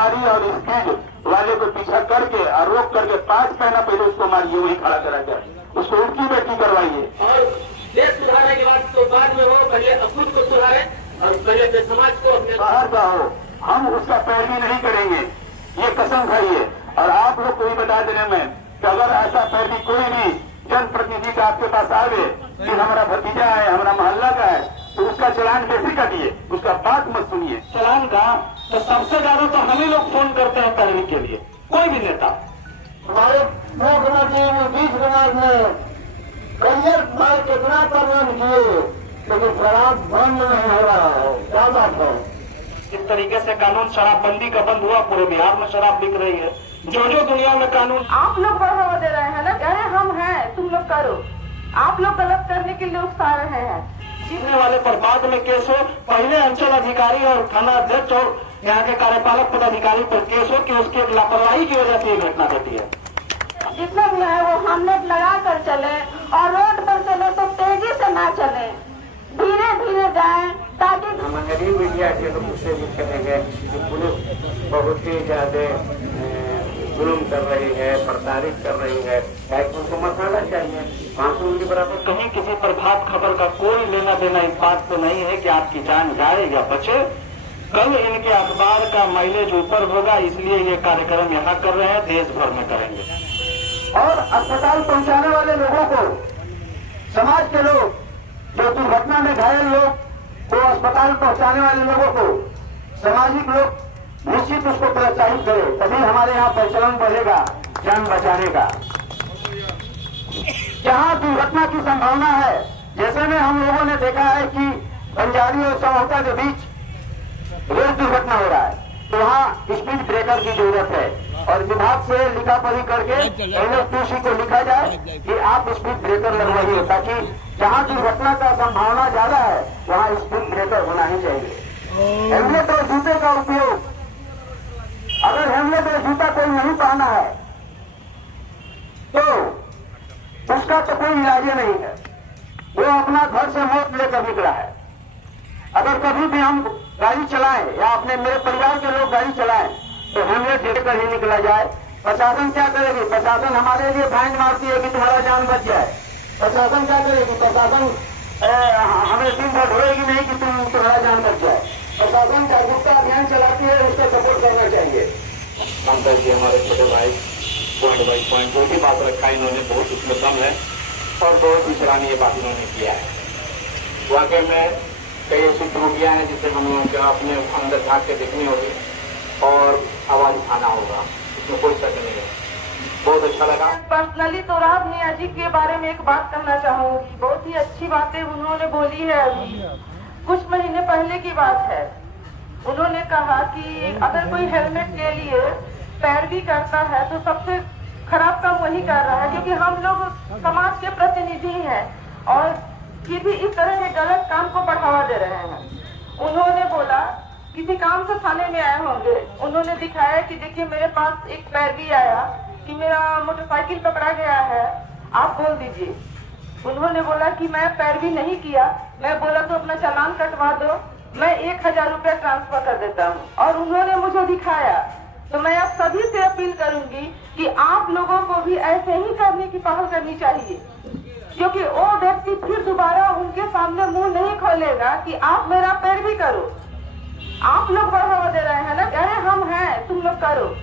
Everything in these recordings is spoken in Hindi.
और स्पीड वाले को पीछा करके और रोक करके 5 महीना पहले उसको मारिए, वही खड़ा करा कर उसको उल्टी बैठी करवाइए। और देश सुधारने के बाद तो बाद में हो, पहले खुद को सुधारे और पहले समाज को अपने बाहर का हो, हम उसका पैरवी नहीं करेंगे, ये कसम खाइए। और आप लोग को भी बता देने में कि अगर ऐसा पैरवी कोई भी जनप्रतिनिधि का आपके पास आवे कि हमारा भतीजा है, हमारा मोहल्ला का है, तो उसका चलान कैसे काटिए, उसका बात मत सुनिए। चलान का तो सबसे ज्यादा तो हम ही लोग फोन करते हैं पैरवी के लिए, कोई भी नेता। हमारे मुख्यमंत्री नीतीश कुमार ने कई बार कितना प्रबंध किए, लेकिन शराब बंद नहीं हो रहा है, क्या बात है? जिस तरीके से कानून शराबबंदी का बंद हुआ, पूरे बिहार में शराब बिक रही है। जो दुनिया में कानून आप लोग बढ़ावा दे रहे हैं ना, अरे हम हैं, तुम लोग करो। आप लोग गलत करने के लिए उकसा रहे हैं। जीतने वाले पर बाद में केस हो, पहले अंचल अधिकारी और थाना अध्यक्ष और यहाँ के कार्यपालक पदाधिकारी पर केस हो कि उसकी लापरवाही की वजह से ये घटना घटी है। जितना भी है वो हेलमेट लगा कर चले और रोड पर चले तो तेजी से ना चले, धीरे धीरे जाए, ताकि मंगली मीडिया के लोग उससे भी कहेंगे कि पुलिस बहुत ही ज्यादा जुल्म कर रही है, प्रताड़ित कर रही है, उनको मसाला चाहिए 500 के बराबर। कहीं किसी प्रभात खबर का कोई लेना देना इस बात से नहीं है कि आपकी जान जाए या बचे। कल इनके अखबार का माइलेज ऊपर होगा, इसलिए ये कार्यक्रम यहाँ कर रहे हैं, देश भर में करेंगे। और अस्पताल पहुंचाने वाले लोगों को, समाज के लोग जो दुर्घटना में घायल लोग, वो अस्पताल पहुंचाने वाले लोगों को सामाजिक लोग निश्चित उसको प्रोत्साहित करे, तभी हमारे यहाँ प्रचलन बढ़ेगा जान बचाने का। जहाँ दुर्घटना की संभावना है, जैसे में हम लोगों ने देखा है कि बंजारी और समोहता के बीच रोड दुर्घटना हो रहा है, तो वहाँ स्पीड ब्रेकर की जरूरत है और विभाग से लिखा पढ़ी करके LFTC को लिखा जाए कि आप स्पीड ब्रेकर लगवाइए, ताकि जहाँ दुर्घटना का संभावना ज्यादा है वहाँ स्पीड ब्रेकर होना ही चाहिए। हेलमेट और जूते का उपयोग, अगर हेलमेट और जूता कोई नहीं पहना है तो उसका तो कोई इलाज नहीं है, वो अपना घर से मौत लेकर निकला है। अगर कभी भी हम गाड़ी चलाएं या अपने मेरे परिवार के लोग गाड़ी चलाएं तो हेलमेट लेकर ही निकला जाए। प्रशासन क्या करेगी? प्रशासन हमारे लिए फाइन मारती है कि तुम्हारा जान बच जाए। प्रशासन क्या करेगी? प्रशासन हमें दिन भर ढोएगी नहीं कि तुम्हारा जान बच जाए। प्रशासन जागरूकता अभियान चलाती है, उसका सपोर्ट करना चाहिए। पंकज जी हमारे छोटे भाई पॉइंट बाई पॉइंट जो भी बात रखा इन्होंने बहुत उसमें दम है और बहुत ही सराहनीय बात इन्होंने किया है। वाकई में कई ऐसी त्रुटियां हैं जिसे हम लोगों को अपने अंदर झाँक के देखनी होगी और आवाज उठाना होगा, इसमें कोई शक नहीं है। बहुत अच्छा लगा। पर्सनली तो राज मियाँ जी के बारे में एक बात करना चाहूंगी। बहुत ही अच्छी बातें उन्होंने बोली है। अभी कुछ महीने पहले की बात है, उन्होंने कहा कि अगर कोई हेलमेट के लिए पैरवी करता है तो सबसे खराब काम वही कर रहा है, क्योंकि हम लोग समाज के प्रतिनिधि हैं और फिर भी इस तरह के गलत काम को बढ़ावा दे रहे हैं। उन्होंने बोला किसी काम से थाने में आए होंगे, उन्होंने दिखाया कि देखिए मेरे पास एक पैरवी आया कि मेरा मोटरसाइकिल पकड़ा गया है, आप बोल दीजिए। उन्होंने बोला कि मैं पैरवी नहीं किया। मैं बोला तो अपना चालान कटवा दो, मैं 1000 रुपया ट्रांसफर कर देता हूँ। और उन्होंने मुझे दिखाया। तो मैं आप सभी से अपील करूंगी कि आप लोगों को भी ऐसे ही करने की पहल करनी चाहिए, क्योंकि वो व्यक्ति फिर दोबारा उनके सामने मुंह नहीं खोलेगा कि आप मेरा पैरवी करो। आप लोग बढ़ावा दे रहे हैं ना, अरे हम हैं, तुम लोग करो।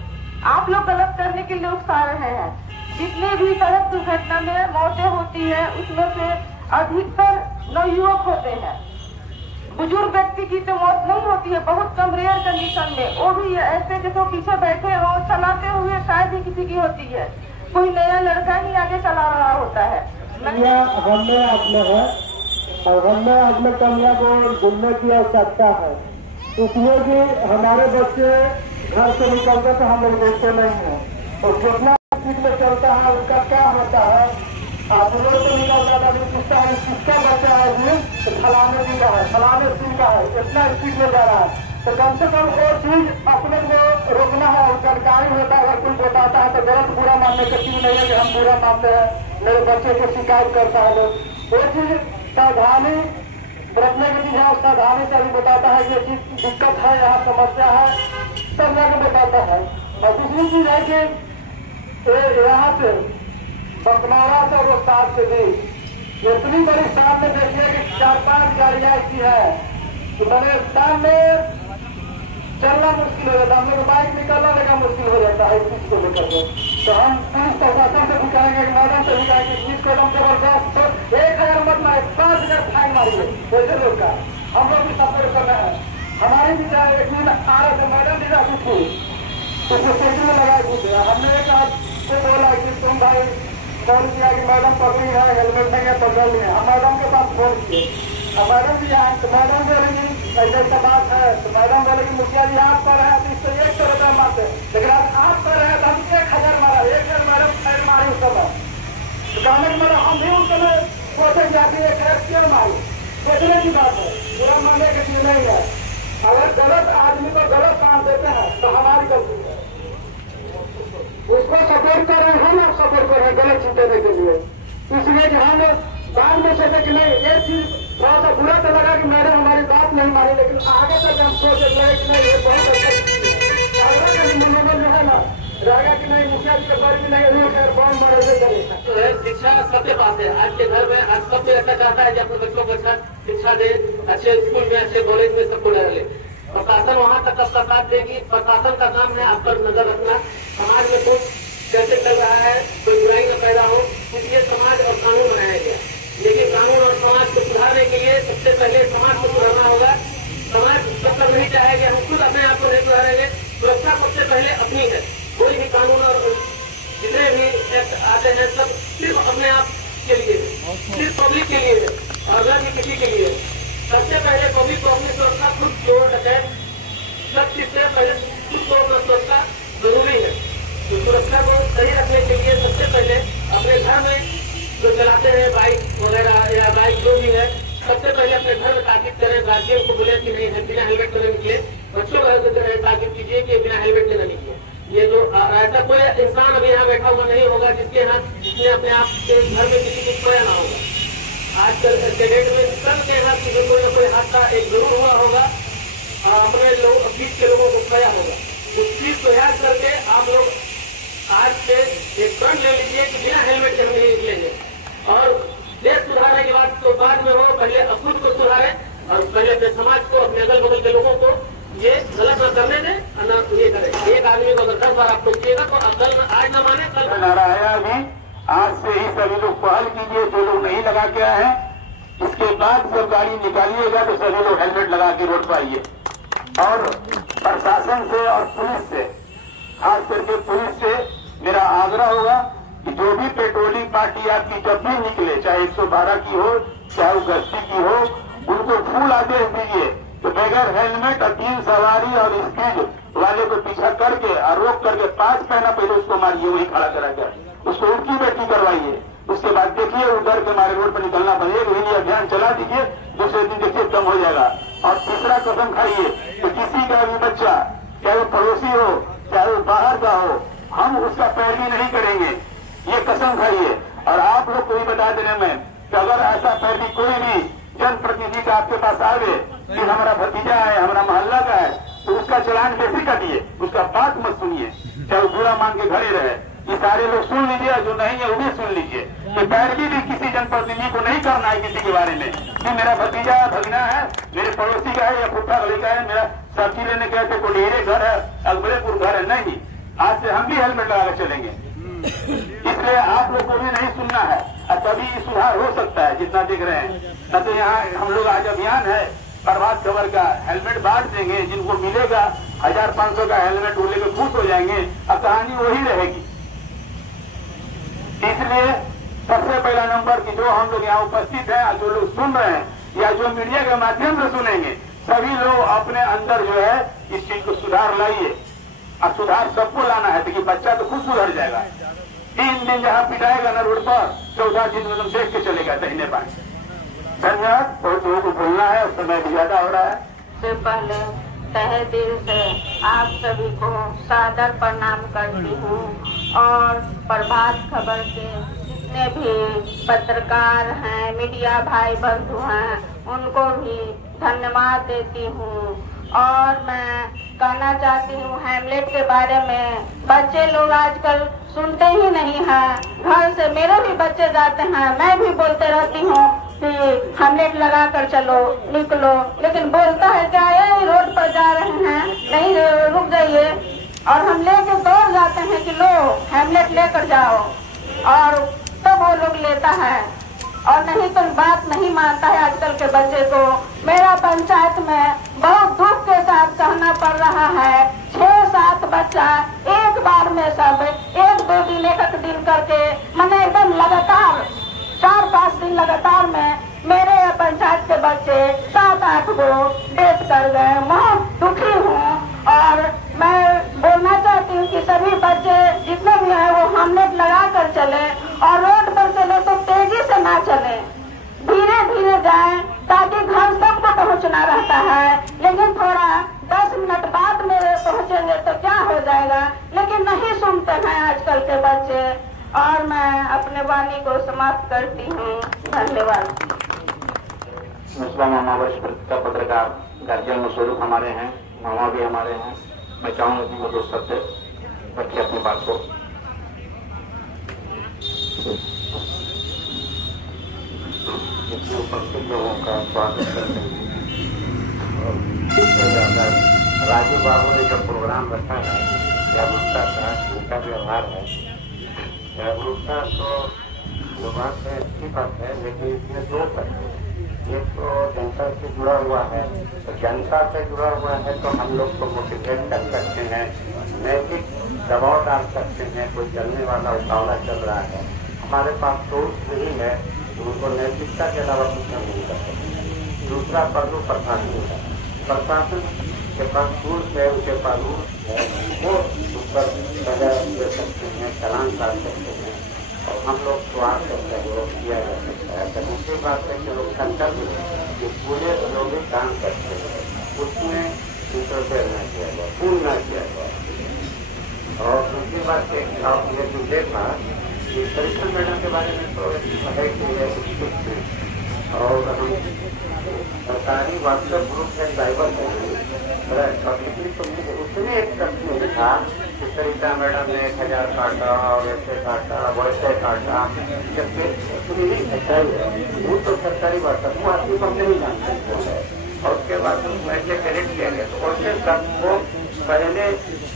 आप लोग गलत करने के लिए उकसा रहे हैं। जितने भी सड़क दुर्घटना में मौतें होती है उसमें से अधिकतर नवयुवक होते हैं। बुजुर्ग व्यक्ति की तो मौत नहीं होती है, बहुत कम रेयर कंडीशन में, वो भी ऐसे जैसे पीछे बैठे हो चलाते हुए शायद ही किसी की होती है, कोई नया लड़का ही आगे चला रहा होता है। हमने अपने है और हमने अपने कन्या को जुड़ने की आवश्यकता है, इसलिए कि हमारे बच्चे घर से निकलते तो हम लोग देखते नहीं है, और जितना स्पीड में चलता है उसका क्या होता है। आप रोड तो निकलता था किसका बच्चा है तो फलाने दिन का है, फलाने दिन का है, इतना स्पीड में जा रहा है, तो कम से कम वो चीज अपने को रोकना है। और जानकारी होता है, अगर कोई बताता है तो गलत बुरा मानने का चीज नहीं है कि हम बुरा मानते हैं, मेरे बच्चे को शिकायत करता है लोग, वो चीज सावधानी बरतने की चीज है। सावधानी से भी बताता है कि ये चीज दिक्कत है, यहाँ समस्या है, तब जाके बताता है। और दूसरी चीज है कि यहाँ से बकनौरा से रोहतास से भी इतनी बड़ी सामने देखिए कि 4-5 गाड़ियां ऐसी है कि मैंने सामने चलना मुश्किल हो जाता है, हम लोग बाइक निकलना लेगा मुश्किल हो जाता है इस चीज को लेकर के। तो हम पुलिस प्रशासन से भी कहेंगे, मैडम से भी कहेंगे इस चीज को एकदम जबरदस्त 1000 मत मारे, 5000 फाइन मारिए वैसे लोग का। हम लोग भी सपोर्ट कर रहे हैं। हमारी भी चाहे एक दिन आ रहे थे, मैडम भी रहती थी उसको साइकिल में लगाए पूछे, हमने एक आपसे बोला कि तुम भाई फोन किया कि मैडम पकड़ी है, हेलमेट नहीं है पकड़ लिए। हम मैडम के पास फोन किए, अब मैडम भी आए तो मैडम बोलेगी ऐसा ऐसा बात है, तो मैडम बोलेगी मुखिया जी आप कर रहे हैं तो इससे 100 रुपया मारते, लेकिन आप कर रहे हैं तो हम 1000 मारा, 1000 मैडम फाइन मारी उस समय। तो कहने के मतलब हम भी उस समय सोचे जाके 1000 क्यों मारी, सोचने की बात है, बुरा मानने की चीज नहीं है। अगर गलत आदमी को गलत काम देते हैं तो हमारी गलती है, उसको सपोर्ट कर रहे हैं, हम लोग सपोर्ट कर रहे हैं गलत चीज देने के लिए। इसलिए कि हम बाद में सोचे कि नहीं ये चीज थोड़ा सा बुरा तो लगा कि मैडम हमारी बात नहीं मानी, लेकिन आगे तक हम सोचे लगे कि नहीं ये बहुत अच्छा चीज है। अगला कभी मनोबल जो है ना रहेगा कि नहीं मुखिया जी को भी नहीं रोक बॉम्ब मारे करेगा। शिक्षा सबके पास है, आज के घर में आज सब कोई ऐसा चाहता है कि अपने बच्चों को अच्छा शिक्षा दे, अच्छे स्कूल में अच्छे कॉलेज में सबको डाले। प्रशासन वहाँ तक कब साथ देगी, प्रशासन का काम है आप पर नजर रखना, समाज में कुछ कैसे चल रहा है, कोई बुराई न पैदा हो, इसलिए समाज और कानून बनाया गया। लेकिन कानून और समाज को सुधारने के लिए सबसे पहले समाज को सुधारना होगा। समाज जब तक नहीं चाहेंगे, हम खुद अपने आप को नहीं सुधारेंगे। सुरक्षा सबसे पहले अपनी है, कोई भी कानून और जितने भी एक्ट आते हैं सब सिर्फ अपने आप के लिए, सिर्फ पब्लिक के लिए और न कि किसी के लिए। सबसे पहले पब्लिक को अपनी सुरक्षा खुद जोड़ रखे, सब चीज से पहले खुद को अपना सुरक्षा जरूरी है। तो सुरक्षा को सही रखने के लिए सबसे पहले अपने घर में जो चलाते हैं बाइक वगैरह या बाइक जो भी है, सबसे पहले अपने घर में ताकीद करें, गार्जियन को बोले कि नहीं बिना हेलमेट के निकले, बच्चों को ताकीद कीजिए कि बिना हेलमेट के न निकले। ये जो ऐसा कोई इंसान अभी यहाँ बैठा हुआ नहीं होगा जिसके यहाँ जिसने अपने आप के घर में किसी को खोया ना होगा। आजकल के डेट में सबके यहाँ कोई न कोई हादसा एक जरूर हुआ होगा, अपने लोग बीच के लोगों को खोया होगा। उस चीज को याद करके आप लोग आज से एक प्रण ले लीजिए कि बिना हेलमेट के हम नहीं निकलेंगे। और देश सुधारने की बात तो बाद में हो, पहले खुद को सुधारे और पहले अपने समाज को, अपने अगल बगल के लोगों को ये गलत न करने दें और न ये करें। एक आदमी को अगर 10 बार आप टोकिएगा तो कल आज न माने कल नारा है। अभी आज से ही सभी लोग पहल कीजिए, जो लोग नहीं लगा के आए हैं, इसके बाद जब गाड़ी निकालिएगा तो सभी लोग हेलमेट लगा के रोड पर आइए। और प्रशासन से और पुलिस से, खास करके पुलिस से मेरा आग्रह होगा कि जो भी पेट्रोलिंग पार्टी आपकी जब भी निकले, चाहे 112 की हो चाहे वो गश्ती की हो, उनको फुल आदेश दीजिए तो बगैर हेलमेट और 3 सवारी और स्पीड वाले को पीछा करके और रोक करके 5 पहना पहले उसको मारिए, वही खड़ा करा कर उसको उल्टी बैठी करवाइए। उसके बाद देखिए वो डर के मारे रोड पर निकलना बनेगा, यही अभियान चला दीजिए, दूसरे दिन देखिए कम हो जाएगा। और तीसरा कसम खाइए तो किसी का भी बच्चा, चाहे वो पड़ोसी हो चाहे वो बाहर का हो, हम उसका पैरवी नहीं करेंगे, ये कसम खाइए। और आप लोग को भी बता देने में कि अगर ऐसा पैरवी कोई भी जनप्रतिनिधि का आपके पास आवे कि हमारा भतीजा है, हमारा मोहल्ला का है, तो उसका चलान बेसी काटिए, उसका बात मत सुनिए, चाहे वो बुरा मान के घरे रहे। ये सारे लोग सुन लीजिए, जो नहीं है वो भी सुन लीजिए कि पैरवी भी किसी जनप्रतिनिधि को नहीं करना है किसी के बारे में कि मेरा भतीजा भगना है, मेरे पड़ोसी का है या पुट्ठा गली का है, मेरा सब्जी लेने गए थे कोडेरे घर है, अकबरेपुर घर है, नहीं। आज से हम भी हेलमेट लगा कर चलेंगे। इसलिए आप लोग को भी नहीं सुनना है और तभी सुधार हो सकता है जितना देख रहे हैं। न तो यहाँ हम लोग आज अभियान है प्रभात खबर का, हेलमेट बांट देंगे, जिनको मिलेगा 1500 का हेलमेट वो लेकर खुश हो जाएंगे और कहानी वही रहेगी। इसलिए सबसे पहला नंबर की जो हम लोग यहाँ उपस्थित हैं, जो लोग सुन रहे हैं या जो मीडिया के माध्यम से सुनेंगे, सभी लोग अपने अंदर जो है इस चीज को सुधार लाइए। और सुधार सबको लाना है, क्योंकि बच्चा तो खुद सुधर जाएगा। 3 दिन जहाँ पिटाएगा ना रोड पर, 14 दिन में तुम देख के चलेगा दहीने बाएं। धन्यवाद। बहुत लोगों को बोलना है, समय भी ज्यादा हो रहा है। से पहले तहे दिल से आप सभी को सादर प्रणाम करती हूँ और प्रभात खबर के जितने भी पत्रकार हैं, मीडिया भाई बंधु हैं, उनको भी धन्यवाद देती हूँ। और मैं कहना चाहती हूँ हैमलेट के बारे में, बच्चे लोग आजकल सुनते ही नहीं हैं। घर से मेरे भी बच्चे जाते हैं, मैं भी बोलते रहती हूँ कि हैमलेट लगा कर चलो, निकलो, लेकिन बोलता है क्या ये रोड पर जा रहे हैं, नहीं रुक जाइए, और हम लेके दौड़ जाते हैं कि लो हैमलेट लेकर जाओ, और तब वो लोग लेता है, और नहीं तो बात नहीं मानता है आजकल के बच्चे को। मेरा पंचायत में बहुत दुख के साथ कहना पड़ रहा है 6-7 बच्चा एक बार में सब 1-2 दिन 1 दिन करके मैंने एकदम लगातार 4-5 दिन लगातार में मेरे पंचायत के बच्चे 7-8 को डेथ कर गए। बहुत दुखी हूँ और मैं बोलना चाहती हूँ कि सभी बच्चे जितने भी हैं वो हैमलेट लगा कर चले, और रोड पर चले तो तेजी से ना चले, धीरे धीरे जाएं, ताकि घर सबको पहुँचना रहता है। लेकिन थोड़ा 10 मिनट बाद मेरे पहुँचेंगे तो क्या हो जाएगा, लेकिन नहीं सुनते हैं आजकल के बच्चे। और मैं अपने वाणी को समाप्त करती हूँ। धन्यवाद। मुस्लिम मामा वरिष्ठ पत्रकार गार्जियन स्वरूप हमारे हैं, मामा भी हमारे हैं। मैं चाहूंगा कि वो दोस्त सत्य रखिए अपनी बात को। उपस्थित लोगों का स्वागत करते हैं। राजू बाबू ने जो प्रोग्राम रखा है जागरूकता का, उनका व्यवहार है, जागरूकता तो जो बात है अच्छी बात है, लेकिन इसमें 2 पहलू हैं। एक तो जनता से जुड़ा हुआ है, तो जनता से जुड़ा हुआ है तो हम लोग को मोटिवेट कर सकते हैं, नैतिक दबाव डाल सकते हैं। कोई चलने वाला उतावला चल रहा है, हमारे पास सोर्स नहीं है, उनको नैतिकता के अलावा कुछ नहीं कर सकते। दूसरा पहलू प्रशासन का, प्रशासन के पास सोर्स है, उनके पास रूल्स है, वो उस पर सजा दे सकते हैं, चालान काट सकते हैं, और हम लोग स्वार्थ का सहयोग किया जा सकता है। दूसरी बात है कि लोग संकल्प जो पूरे जो भी काम करते हैं उसमें इंटरफेयर न किया जाए, पूर्ण न किया जाए। और दूसरी बात है आपने जो देखा कि परीक्षा मैडम के बारे में तो है कि है उत्सुक है, और हम सरकारी व्हाट्सएप ग्रुप है, साइबर है, तो उसमें एक प्रश्न था कि सरिता मैडम ने 1000 काटा और ऐसे काटा वैसे काटा, जबकि नहीं सच्चाई है, वो तो सरकारी बात है, वो आदमी को नहीं जान सकते हैं। और उसके बाद वैसे करेक्ट किया गया, तो वैसे सबको पहले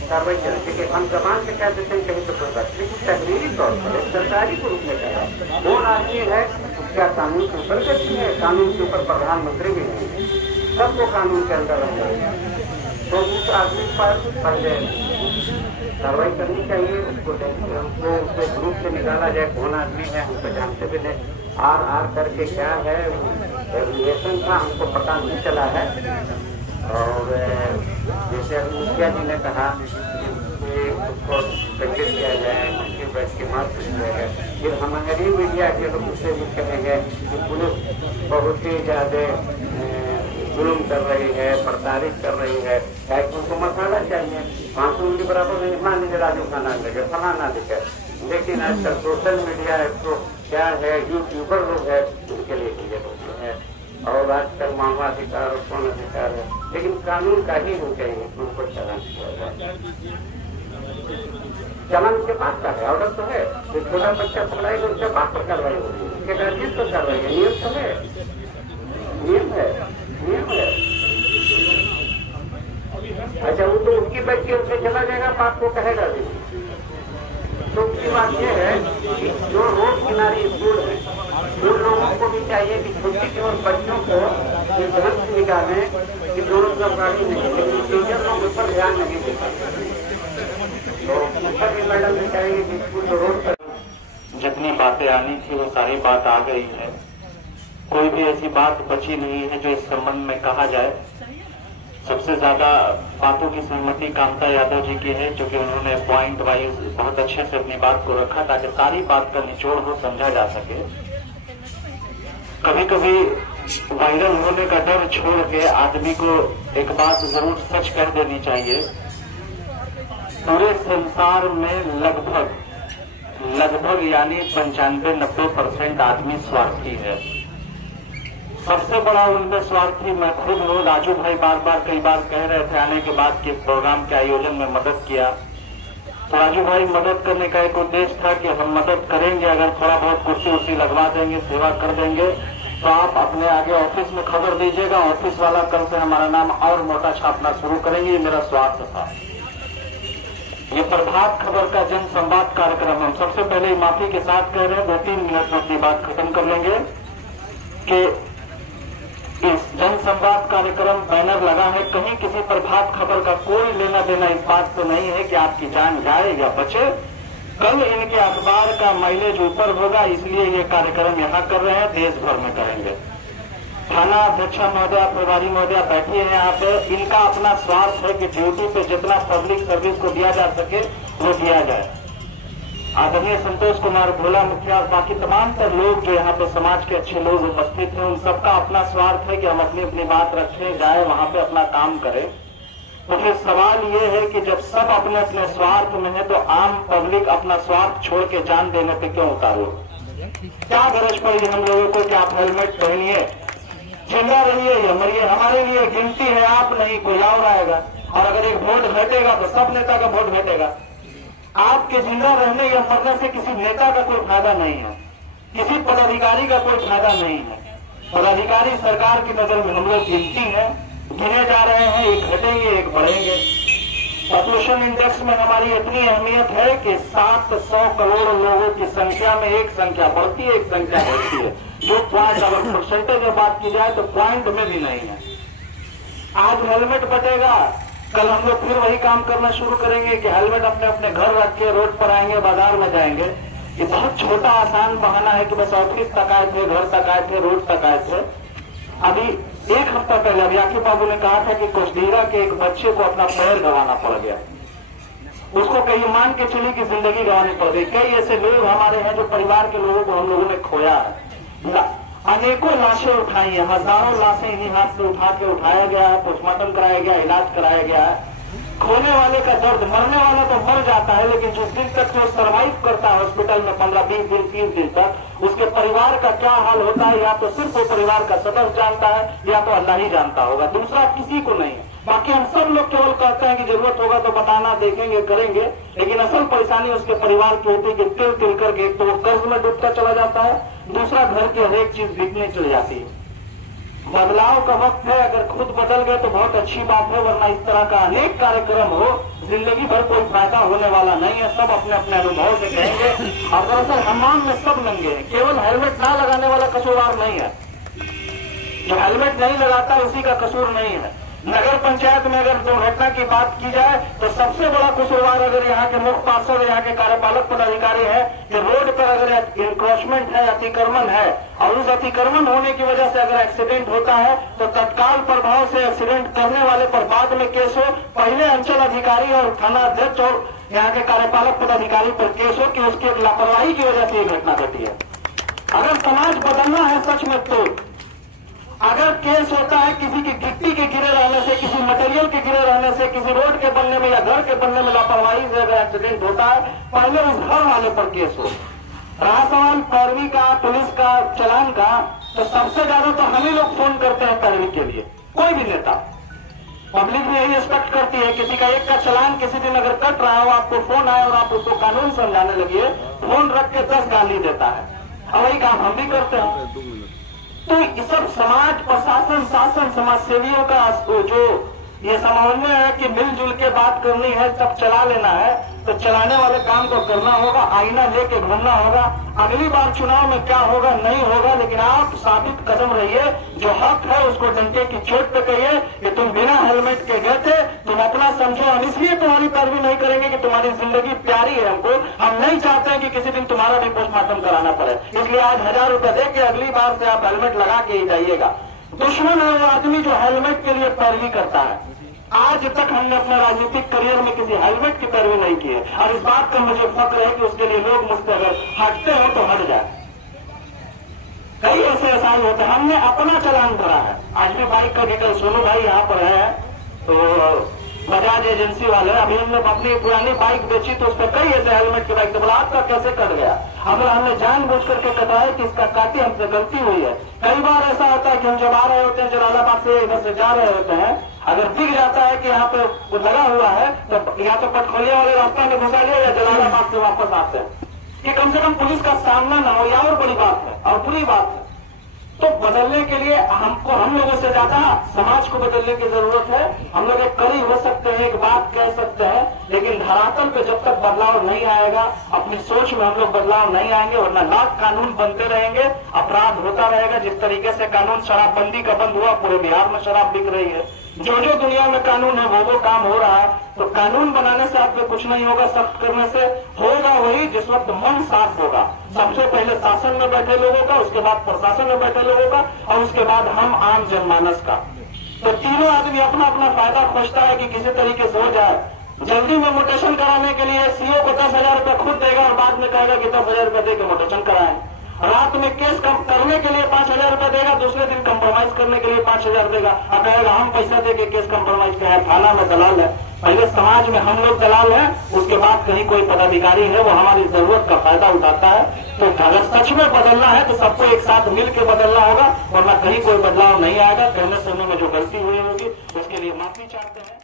कार्रवाई चलती कि हम जबान से कह देते हैं कहीं तो कोई बात, लेकिन तहरीरी तौर पर सरकारी के रूप में कहा कौन आदमी है, क्या कानून के ऊपर व्यक्ति है, कानून के ऊपर प्रधानमंत्री भी नहीं, सबको कानून के अंदर रखना है। तो उस आदमी पर पहले कार्रवाई करनी चाहिए, उसको उसके ग्रुप से निकाला जाए कौन आदमी है, हम तो जानते भी नहीं। आर करके क्या है रेगुलेशन का हमको पता नहीं चला है। और जैसे मुखिया जी ने कहा कि उसको संकेत किया जाए, उसकी बैठ के मार्च किया जाए, फिर हमारी मीडिया के लोग उससे भी कहेंगे कि पुलिस बहुत ही ज्यादा जुल्म कर रही है, प्रताड़ित कर रही है, उनको मसाला चाहिए, 500 के बराबर नहीं, मान लीजिए राजू खाना लिखे, फलाना लिखे, लेकिन आजकल सोशल मीडिया है तो क्या है, यूट्यूबर लोग है, उनके लिए चीजें होती है। और आजकल मानवाधिकार और कौन अधिकार है, लेकिन कानून का ही हो चाहिए, उनको चलन किया जाए। चलन के पास का है, ऑर्डर तो है, जो छोटा बच्चा पकड़ाएगा उसके बाप पर कार्रवाई होगी, उसके गार्जियन पर कार्रवाई है, नियम तो है, नियम है, नियम है। अच्छा, वो तो उसकी बच्ची उससे चला जाएगा, बाप को कहेगा भी। तो उसकी बात यह है कि जो रोड किनारे स्कूल है, उन लोगों को भी चाहिए कि छोटी की और बच्चों को ध्यान से निकालें कि रोड पर गाड़ी नहीं, लेकिन टीचर लोग उस पर ध्यान नहीं देते। तो ऊपर भी मैडम ने चाहिए कि स्कूल रोड पर जितनी बातें आनी थी वो सारी बात आ गई है, कोई भी ऐसी बात बची नहीं है जो इस संबंध में कहा जाए। सबसे ज्यादा बातों की सहमति कांता यादव जी की है, क्योंकि उन्होंने पॉइंट वाइज बहुत अच्छे से अपनी बात को रखा ताकि सारी बात का निचोड़ हो, समझा जा सके। कभी कभी वायरल होने का डर छोड़ के आदमी को एक बात जरूर सच कर देनी चाहिए, पूरे संसार में लगभग यानी 95-90% आदमी स्वार्थी है। सबसे बड़ा उनमें स्वार्थी मैं खुद हूँ। राजू भाई बार बार कई बार कह रहे थे आने के बाद कि प्रोग्राम के आयोजन में मदद किया, तो राजू भाई मदद करने का एक उद्देश्य था कि हम मदद करेंगे, अगर थोड़ा बहुत कुर्सी उर्सी लगवा देंगे, सेवा कर देंगे, तो आप अपने आगे ऑफिस में खबर दीजिएगा, ऑफिस वाला कल से हमारा नाम और मोटा छापना शुरू करेंगे। ये मेरा स्वार्थ था। ये प्रभात खबर का जन संवाद कार्यक्रम हम सबसे पहले माफी के साथ कह रहे हैं, 2-3 मिनट में अपनी बात खत्म कर लेंगे कि इस जन संवाद कार्यक्रम बैनर लगा है, कहीं किसी प्रभात खबर का कोई लेना देना इस बात से नहीं है कि आपकी जान जाए या बचे। कल इनके अखबार का माइलेज ऊपर होगा, इसलिए ये कार्यक्रम यहाँ कर रहे हैं, देश भर में करेंगे। थाना अध्यक्ष महोदय, प्रभारी महोदय बैठी है यहाँ पे। इनका अपना स्वार्थ है कि ड्यूटी पे जितना पब्लिक सर्विस को दिया जा सके वो दिया जाए। आदरणीय संतोष कुमार भोला मुखिया और बाकी तमाम तर लोग जो यहाँ पे समाज के अच्छे लोग उपस्थित हैं, उन सबका अपना स्वार्थ है कि हम अपनी अपनी बात रखें, जाए वहां पे अपना काम करें। तो फिर सवाल ये है कि जब सब अपने अपने स्वार्थ में है, तो आम पब्लिक अपना स्वार्थ छोड़ के जान देने पे क्यों उतारो? क्या गरज पड़ी हम लोगों को कि आप हेलमेट पहनिए, जिंदा रहिए या मरिए? हमारे लिए गिनती है आप नहीं, कोई और आएगा। और अगर एक वोट घटेगा तो सब नेता का वोट घटेगा। आपके जिंदा रहने या मरने से किसी नेता का कोई फायदा नहीं है, किसी पदाधिकारी का कोई फायदा नहीं है। पदाधिकारी सरकार की नजर में हम लोग गिनती है, गिने जा रहे हैं, एक घटेंगे एक बढ़ेंगे। पॉपुलेशन इंडेक्स में हमारी इतनी अहमियत है कि 700 करोड़ लोगों की संख्या में एक संख्या बढ़ती है, एक संख्या बढ़ती है। जो पॉइंट अगर परसेंटेज में बात की जाए तो पॉइंट में भी नहीं है। आज हेलमेट बटेगा, कल हम लोग फिर वही काम करना शुरू करेंगे कि हेलमेट अपने अपने घर रख के रोड पर आएंगे, बाजार में जाएंगे। ये बहुत छोटा आसान बहाना है कि बस ऑफिस तक आए थे, घर तक आए थे, रोड तक आए थे। अभी एक हफ्ता पहले अभियाकी बाबू ने कहा था कि कोषडीरा के एक बच्चे को अपना पैर गंवाना पड़ गया, उसको कहीं मान के चली कि जिंदगी गंवानी पड़ गई। कई ऐसे लोग हमारे हैं जो परिवार के लोगों को हम लोगों ने खोया है। अनेकों लाशें उठाई हैं, हजारों लाशें इन्हीं हाथ से उठा के उठाया गया है, पोस्टमार्टम कराया गया, इलाज कराया गया है। खोने वाले का दर्द, मरने वाला तो मर जाता है, लेकिन जिस दिन तक वो सर्वाइव करता है हॉस्पिटल में 15-20 दिन 30 दिन तक, उसके परिवार का क्या हाल होता है या तो सिर्फ वो परिवार का सदस्य जानता है या तो अल्लाह ही जानता होगा, दूसरा किसी को नहीं। बाकी हम सब लोग केवल कहते हैं कि जरूरत होगा तो बताना, देखेंगे, करेंगे, लेकिन असल परेशानी उसके परिवार की होती है कि तिल तिल करके एक तो वो कर्ज में डूबता चला जाता है, दूसरा घर की हर एक चीज बिकने चली जाती है। बदलाव का वक्त है, अगर खुद बदल गए तो बहुत अच्छी बात है, वरना इस तरह का अनेक कार्यक्रम हो, जिंदगी भर कोई फायदा होने वाला नहीं है। सब अपने अपने अनुभव से कहेंगे। और दरअसल हमाम में सब नंगे हैं, केवल हेलमेट ना लगाने वाला कसूरवार नहीं है, जो हेलमेट नहीं लगाता उसी का कसूर नहीं है। नगर पंचायत में अगर दुर्घटना की बात की जाए तो सबसे बड़ा कसूरवार अगर यहाँ के मुख्य पार्षद, यहाँ के कार्यपालक पदाधिकारी है कि रोड पर अगर इंक्रोचमेंट है, अतिक्रमण है, और उस अतिक्रमण होने की वजह से अगर एक्सीडेंट होता है तो तत्काल प्रभाव से एक्सीडेंट करने वाले पर बाद में केस हो, पहले अंचल अधिकारी और थाना अध्यक्ष और यहाँ के कार्यपालक पदाधिकारी पर केस हो कि उसकी एक लापरवाही की वजह से ये घटना घटी है। अगर समाज बदलना है सच में, तो अगर केस होता है किसी की गिट्टी के गिरे रहने से, किसी मटेरियल के गिरे रहने से, किसी रोड के बनने में या घर के बनने में लापरवाही से अगर एक्सीडेंट होता है, पहले उस घर वाले पर केस हो। रहा सवाल पैरवी का, पुलिस का, चलान का, तो सबसे ज्यादा तो हम ही लोग फोन करते हैं पैरवी के लिए, कोई भी नेता। पब्लिक भी यही एक्सपेक्ट करती है, किसी का एक का चलान किसी दिन अगर कट रहा हो, आपको फोन आए और आप उसको कानून समझाने लगिए, फोन रख के 10 गाली देता है। और वही काम हम भी करते हैं। तो ये सब समाज, प्रशासन, शासन, समाज सेवियों का जो ये समझने है कि मिलजुल के बात करनी है, सब चला लेना है, तो चलाने वाले काम को करना होगा, आईना लेके घूमना होगा। अगली बार चुनाव में क्या होगा नहीं होगा, लेकिन आप साबित कदम रहिए, जो हक है उसको डंके की चोट पे कहिए कि तुम बिना हेलमेट के गए थे, तुम अपना समझो, हम इसलिए तुम्हारी पैरवी नहीं करेंगे कि तुम्हारी जिंदगी प्यारी है हमको, हम नहीं चाहते हैं कि किसी दिन तुम्हारा भी पोस्टमार्टम कराना पड़े, इसलिए आज 1000 रुपए दे के अगली बार से आप हेलमेट लगा के ही जाइएगा। दुश्मन है वो आदमी जो हेलमेट के लिए पैरवी करता है। आज तक हमने अपने राजनीतिक करियर में किसी हेलमेट की पैरवी नहीं की है, और इस बात का मुझे फक्र है कि उसके लिए लोग मुझसे अगर हटते हो तो हट जाए। कई ऐसे एहसास होते हैं, हमने अपना चलान भरा है। आज भी बाइक का डिटेल सोनू भाई यहाँ पर है, तो बजाज एजेंसी वाले, अभी हमने अपनी पुरानी बाइक बेची तो उस पर कई ऐसे हेलमेट की बाइक, तो बोला आपका कैसे कट गया? अगर हमने जानबूझ करके कटाया कि इसका काटी, हमसे गलती हुई है। कई बार ऐसा होता है कि हम जब आ रहे होते हैं, जलालाबाद से इधर से जा रहे होते हैं, अगर दिख जाता है कि यहाँ पे वो लगा हुआ है तो या तो पटखोलिया वाले रास्ता में घुसा लिया या जलालाबाद से वापस आते हैं कि कम से कम पुलिस का सामना न हो, या और बड़ी बात है और बुरी बात है। तो बदलने के लिए हम लोगों से ज्यादा समाज को बदलने की जरूरत है। हम लोग एक कड़ी हो सकते हैं, एक बात कह सकते हैं, लेकिन धरातल पे जब तक बदलाव नहीं आएगा, अपनी सोच में हम लोग बदलाव नहीं आएंगे, वरना लाख कानून बनते रहेंगे, अपराध होता रहेगा। जिस तरीके से कानून शराबबंदी का बंद हुआ, पूरे बिहार में शराब बिक रही है। जो जो दुनिया में कानून है वो काम हो रहा है। तो कानून बनाने से आप पे कुछ नहीं होगा, सख्त करने से होगा वही जिस वक्त मन साफ होगा। सबसे पहले शासन में बैठे लोगों का, उसके बाद प्रशासन में बैठे लोगों का, और उसके बाद हम आम जनमानस का। तो तीनों आदमी अपना अपना फायदा खोजता है कि किसी तरीके से हो जाए। जल्दी में मोटेशन कराने के लिए सीओ को 10,000 रुपया खुद देगा और बाद में कहेगा कि 10,000 रुपया देकर मोटेशन कराएं। रात में केस कम करने के लिए 5,000 रुपया देगा, दूसरे दिन कंप्रोमाइज करने के लिए 5,000 देगा और कहेगा हम पैसा देके केस कंप्रोमाइज करें। थाना में दलाल है। पहले समाज में हम लोग दलाल हैं, उसके बाद कहीं कोई पदाधिकारी है वो हमारी जरूरत का फायदा उठाता है। तो अगर सच में बदलना है तो सबको एक साथ मिलकर बदलना होगा, वरना कहीं कोई बदलाव नहीं आएगा। कहने सुनने में जो गलती हुई होगी उसके लिए माफी चाहते हैं।